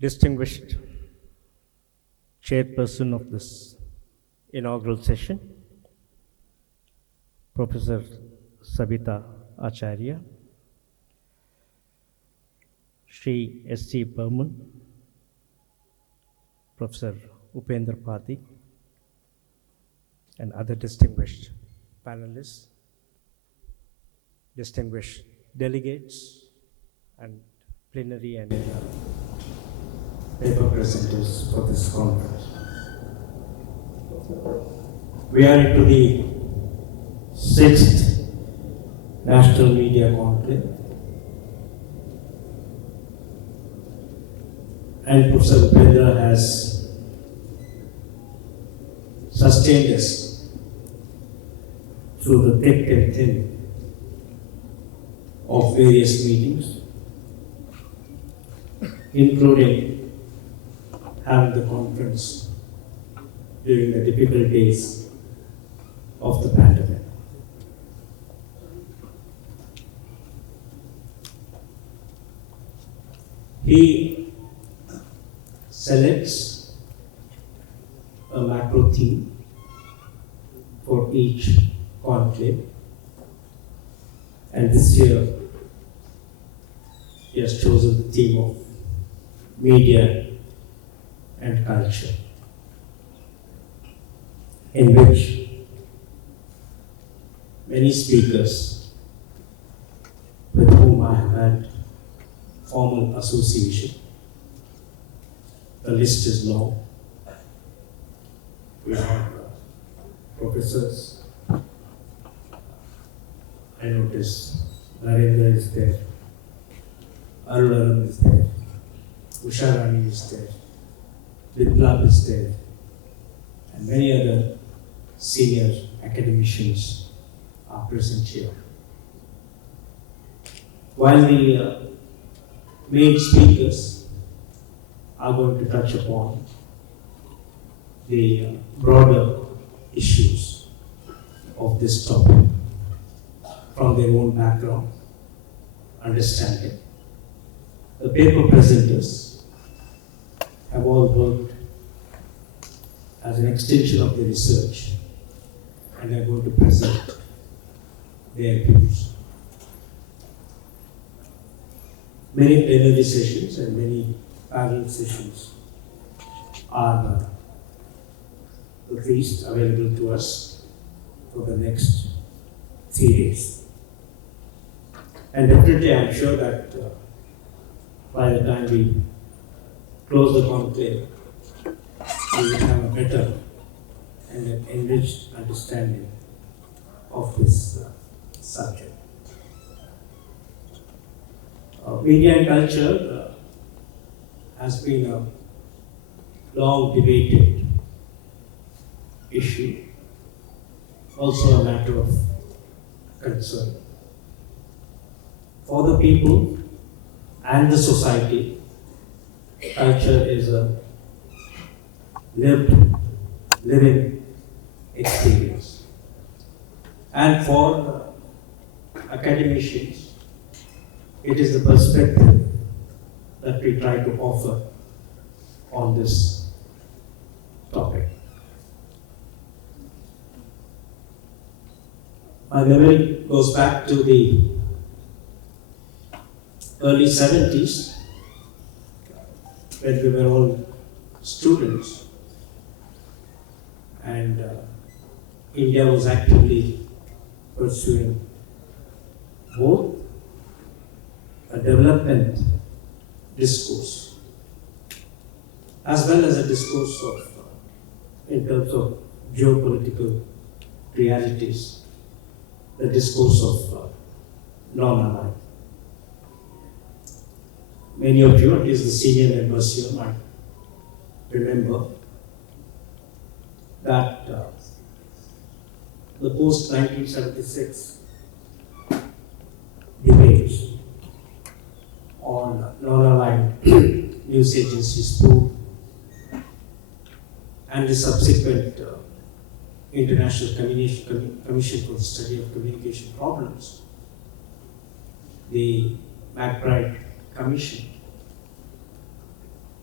Distinguished chairperson of this inaugural session, Professor Sabita Acharya, Shri S.C. Burman, Professor Upendra Pati, and other distinguished panelists, distinguished delegates, and plenary and paper presenters for this conference. We are into the 6th National Media Conclave, and Professor Upendra has sustained us through the thick and thin of various meetings, including having the conference during the difficult days of the pandemic. He selects a macro theme for each conclave, and this year he has chosen the theme of media and culture, in which many speakers with whom I have had formal association. The list is long. We have professors. I notice Narendra is there, Arunaram is there, Usharani is there, Biplab is there, and many other senior academicians are present here. While the main speakers are going to touch upon the broader issues of this topic from their own background, understanding, the paper presenters have all worked as an extension of the research and are going to present their views. Many plenary sessions and many panel sessions are at least available to us for the next 3 days. And definitely I'm sure that by the time we close the conclave, we will have a better and an enriched understanding of this subject. Media and culture has been a long debated issue, also a matter of concern for the people and the society. Culture is a living experience. And for academicians, it is the perspective that we try to offer on this topic. My memory goes back to the early 70s, when we were all students, and India was actively pursuing both a development discourse as well as a discourse of, in terms of geopolitical realities, the discourse of non-aligned. Many of you, at least the senior members here, might remember that the post-1976 debates on non-aligned news agencies pool and the subsequent International Commission for the Study of Communication Problems, the McBride Commission,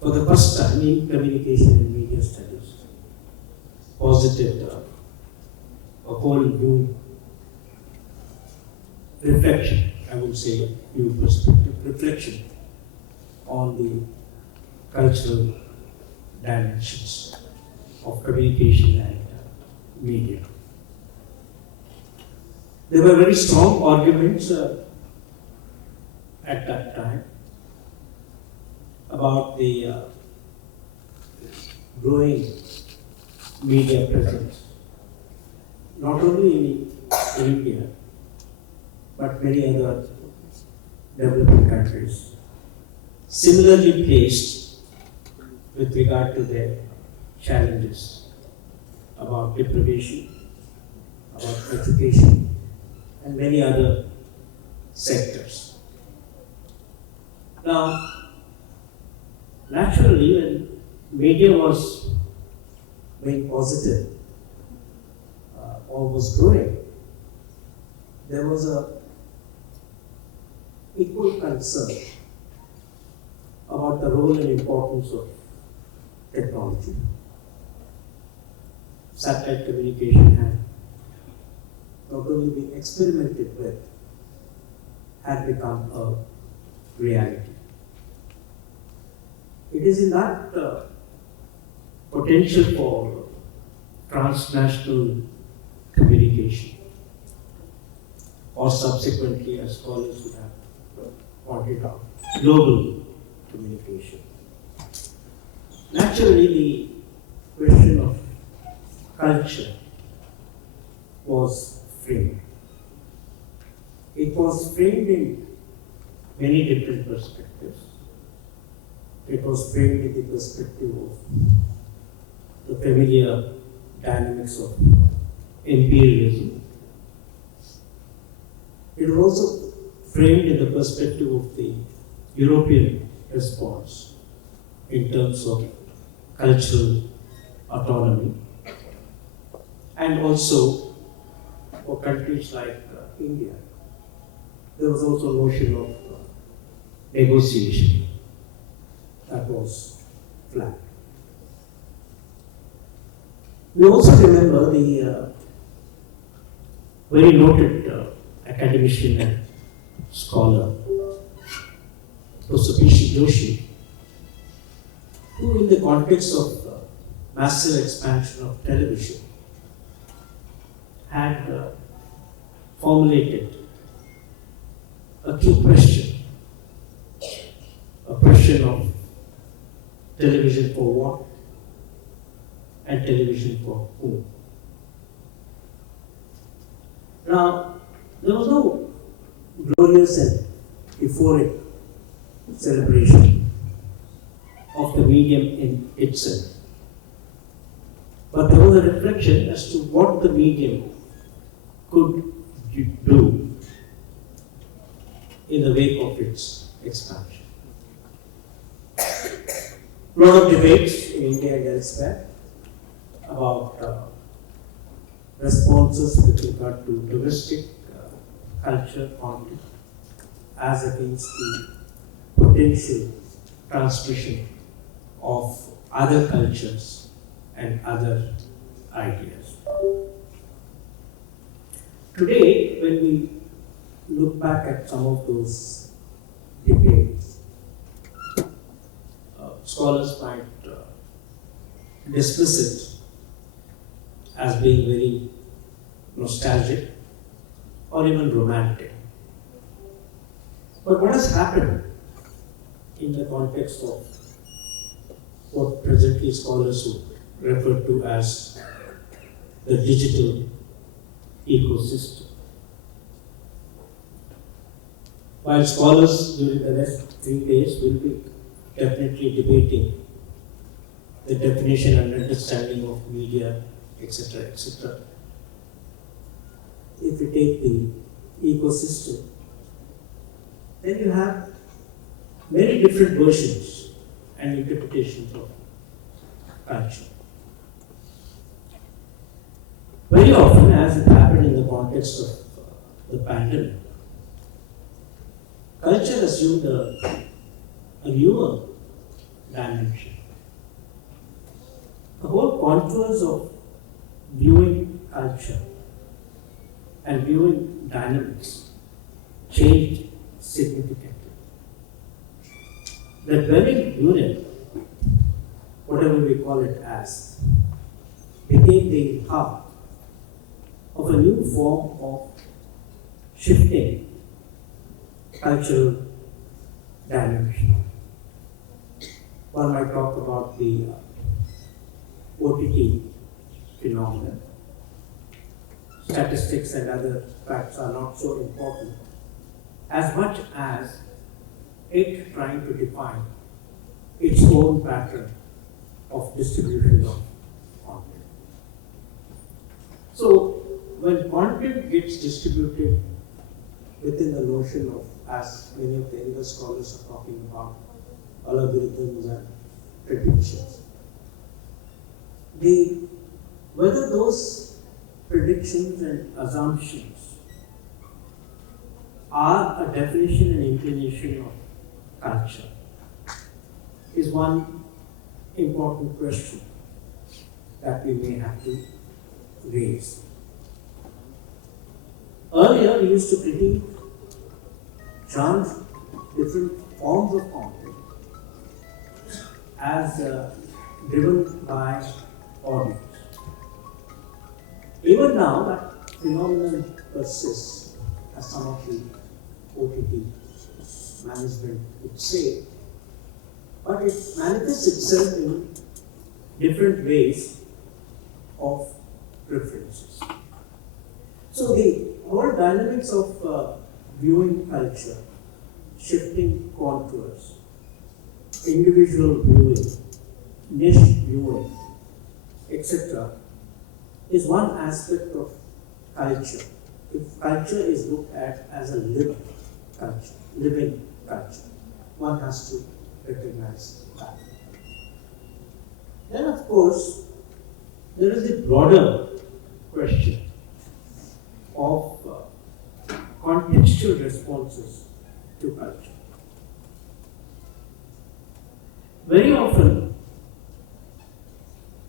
for the first time in communication and media studies, posited a whole new reflection, I would say, new perspective, reflection on the cultural dimensions of communication and media. There were very strong arguments at that time about the growing media presence, not only in India, but many other developing countries, similarly placed with regard to their challenges about deprivation, about education, and many other sectors. Now, naturally, when media was being positive or was growing, there was a equal concern about the role and importance of technology. Satellite communication had not only been experimented with, had become a reality. It is in that potential for transnational communication, or subsequently, as scholars would have pointed out, global communication. Naturally, the question of culture was framed. It was framed in many different perspectives. It was framed in the perspective of the familiar dynamics of imperialism. It was also framed in the perspective of the European response in terms of cultural autonomy, and also for countries like India, there was also a notion of negotiation that was flagged. We also remember the very noted academician and scholar, Prof. Joshi, who in the context of massive expansion of television had formulated a key question, a question of television for what and television for whom. Now, there was no glorious and euphoric celebration of the medium in itself, but there was a reflection as to what the medium could do in the wake of its expansion. A lot of debates in India and elsewhere about responses with regard to domestic culture content as against the potential transmission of other cultures and other ideas. Today, when we look back at some of those debates, scholars might dismiss it as being very nostalgic or even romantic. But what has happened in the context of what presently scholars would refer to as the digital ecosystem? While scholars during the next 3 days will be definitely debating the definition and understanding of media, etc., etc., if you take the ecosystem, then you have many different versions and interpretations of culture. Very often, as it happened in the context of the pandemic, culture assumed a newer dimension. The whole contours of viewing culture and viewing dynamics changed significantly. The dwelling unit, whatever we call it as, became the hub of a new form of shifting cultural dimension. One might talk about the OTT phenomenon. Statistics and other facts are not so important as much as it trying to define its own pattern of distribution of content. So, when content gets distributed within the notion of, as many of the younger scholars are talking about, algorithms and predictions, whether those predictions and assumptions are a definition and inclination of culture is one important question that we may have to raise. Earlier, we used to critique different forms of content as driven by audience. Even now, that phenomenon persists, as some of the OTT management would say, but it manifests itself in different ways of preferences. So the whole dynamics of viewing culture, shifting contours, individual viewing, niche viewing, etc., is one aspect of culture. If culture is looked at as a living culture, one has to recognize that. Then, of course, there is the broader question of contextual responses to culture. Very often,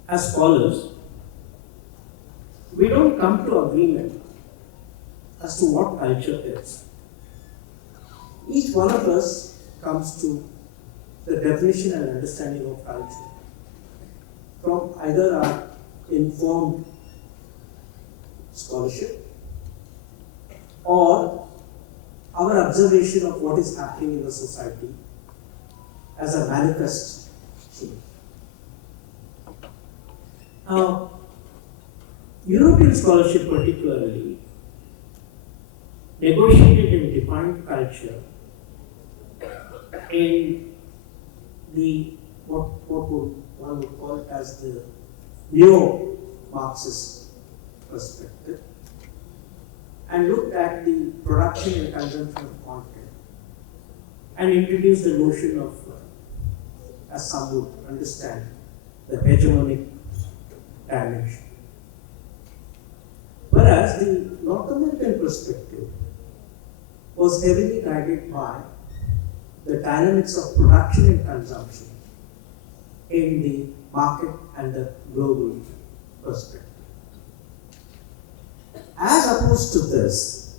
as scholars, we don't come to agreement as to what culture is. Each one of us comes to the definition and understanding of culture from either our informed scholarship or our observation of what is happening in the society as a manifest change. Now, European scholarship particularly negotiated and defined culture in the what one would call it as the neo-Marxist perspective, and looked at the production and consumption of content and introduced the notion of, as some would understand, the hegemonic dimension. Whereas the North American perspective was heavily guided by the dynamics of production and consumption in the market and the global perspective. As opposed to this,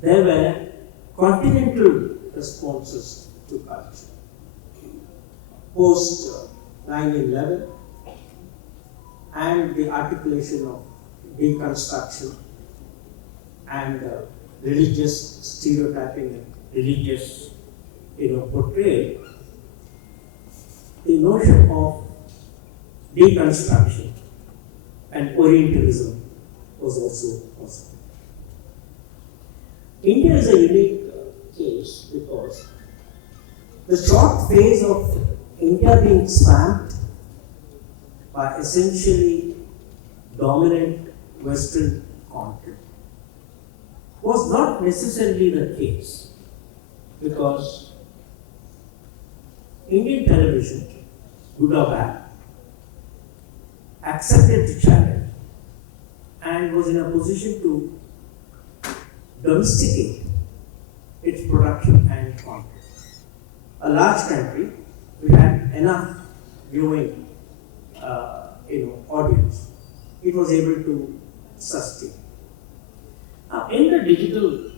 there were continental responses to culture. Post 9/11 and the articulation of deconstruction and religious stereotyping and religious portrayal, the notion of deconstruction and Orientalism was also possible. India is a unique case because the short phase of India being swamped by essentially dominant Western content was not necessarily the case, because Indian television, good or bad, accepted the challenge and was in a position to domesticate its production and content. A large country, we had enough viewing audience, it was able to sustain. Now, in the digital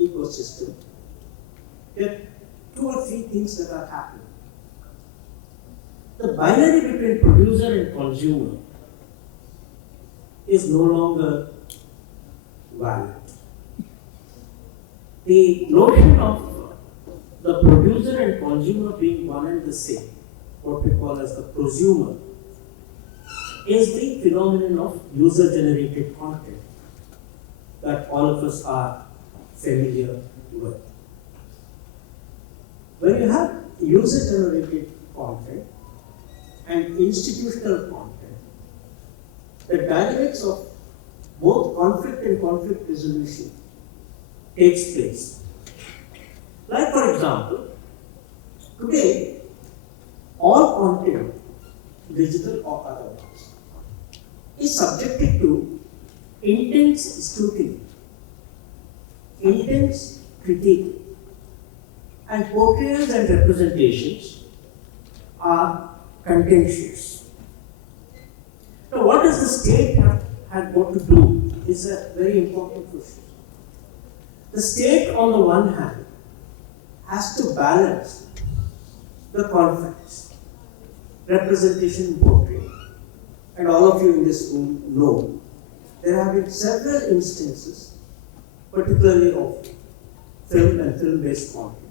ecosystem, there are 2 or 3 things that are happening. The binary between producer and consumer is no longer valid. The notion of the producer and consumer being one and the same, what we call as the prosumer, is the phenomenon of user-generated content that all of us are familiar with. When you have user-generated content and institutional content, the dynamics of both conflict and conflict resolution takes place. Like, for example, today, all content, digital or otherwise, is subjected to intense scrutiny, intense critique, and portrayals and representations are contentious. Now, what does the state have got to do is a very important question. The state, on the one hand, has to balance the conflicts, representation, portrayal. And all of you in this room know there have been several instances, particularly of film and film-based content,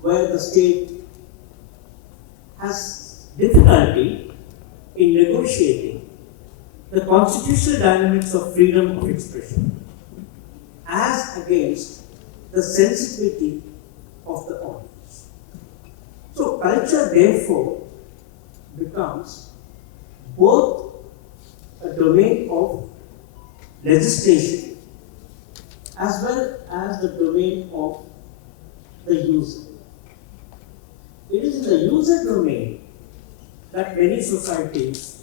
where the state has difficulty in negotiating the constitutional dynamics of freedom of expression as against the sensitivity of the audience. So culture therefore becomes both a domain of legislation as well as the domain of the user. It is in the user domain that many societies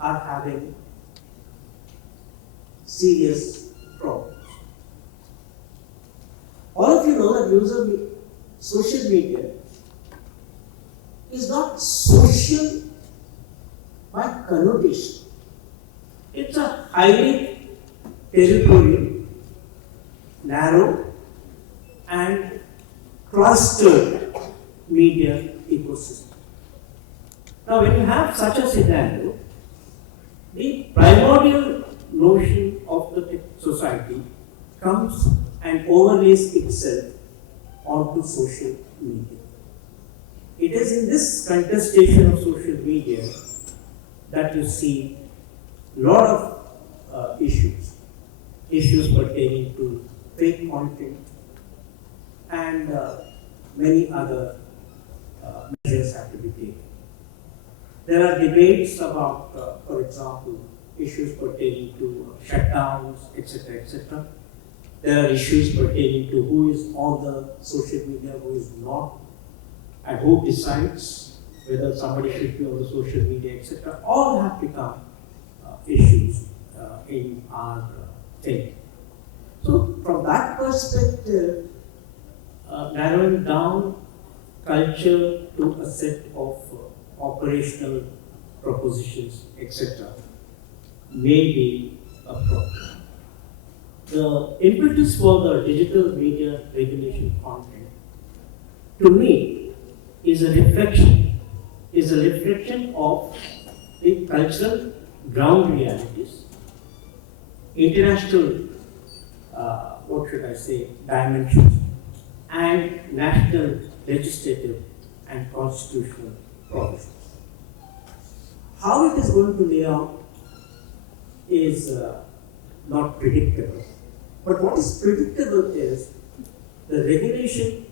are having serious problems. All of you know that social media is not social by connotation. It's a highly territorial, narrow, and clustered media ecosystem. Now, when you have such a scenario, the primordial notion of the society comes and overlays itself onto social media. It is in this contestation of social media that you see a lot of issues pertaining to fake content and many other measures have to be taken. There are debates about, for example, issues pertaining to shutdowns, etc., etc. There are issues pertaining to who is on the social media, who is not, and who decides whether somebody should be on the social media, etc. All have become issues in our thinking. So, from that perspective, narrowing down culture to a set of operational propositions, etc., may be a problem. The impetus for the digital media regulation content, to me, is a reflection of the cultural ground realities, international, dimensions, and national legislative and constitutional provisions. How it is going to lay out is not predictable. But what is predictable is the regulation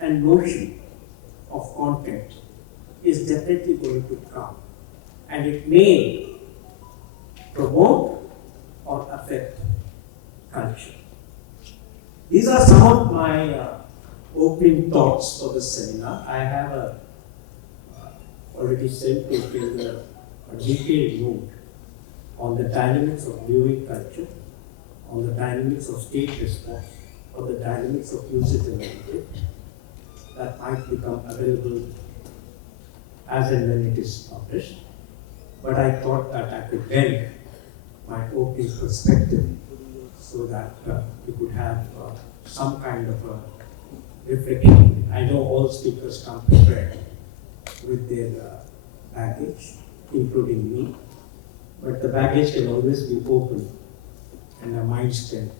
and notion of content is definitely going to come, and it may promote or affect culture. These are some of my opening thoughts for this seminar. I have already sent to a detailed note on the dynamics of viewing culture, on the dynamics of state response, or the dynamics of user generated, that might become available as and when it is published. But I thought that I could bend my opening perspective so that we could have some kind of a reflection. I know all speakers come prepared with their baggage, including me, but the baggage can always be open and our minds can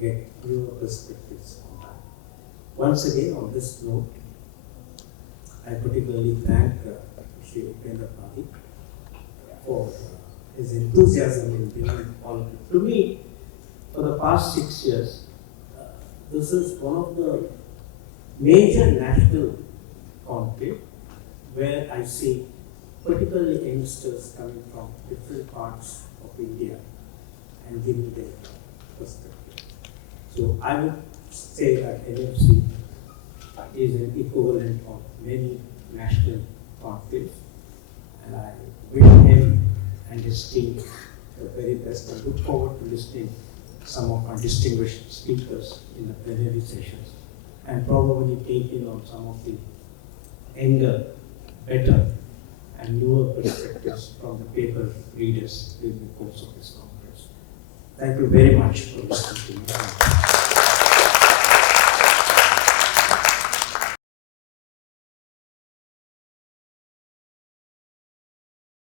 get newer perspectives on that. Once again, on this note, I particularly thank Shri Upendra Padi for his enthusiasm in bringing all of it. To me, for the past 6 years, this is one of the major national conclave where I see particularly youngsters coming from different parts of India and giving their perspective. So I would say that NFC is an equivalent of many national conclaves, and I wish him and his team the very best. I look forward to listening to some of our distinguished speakers in the plenary sessions and probably taking on some of the younger, better and newer perspectives from the paper readers during the course of this conference. Thank you very much for listening to me.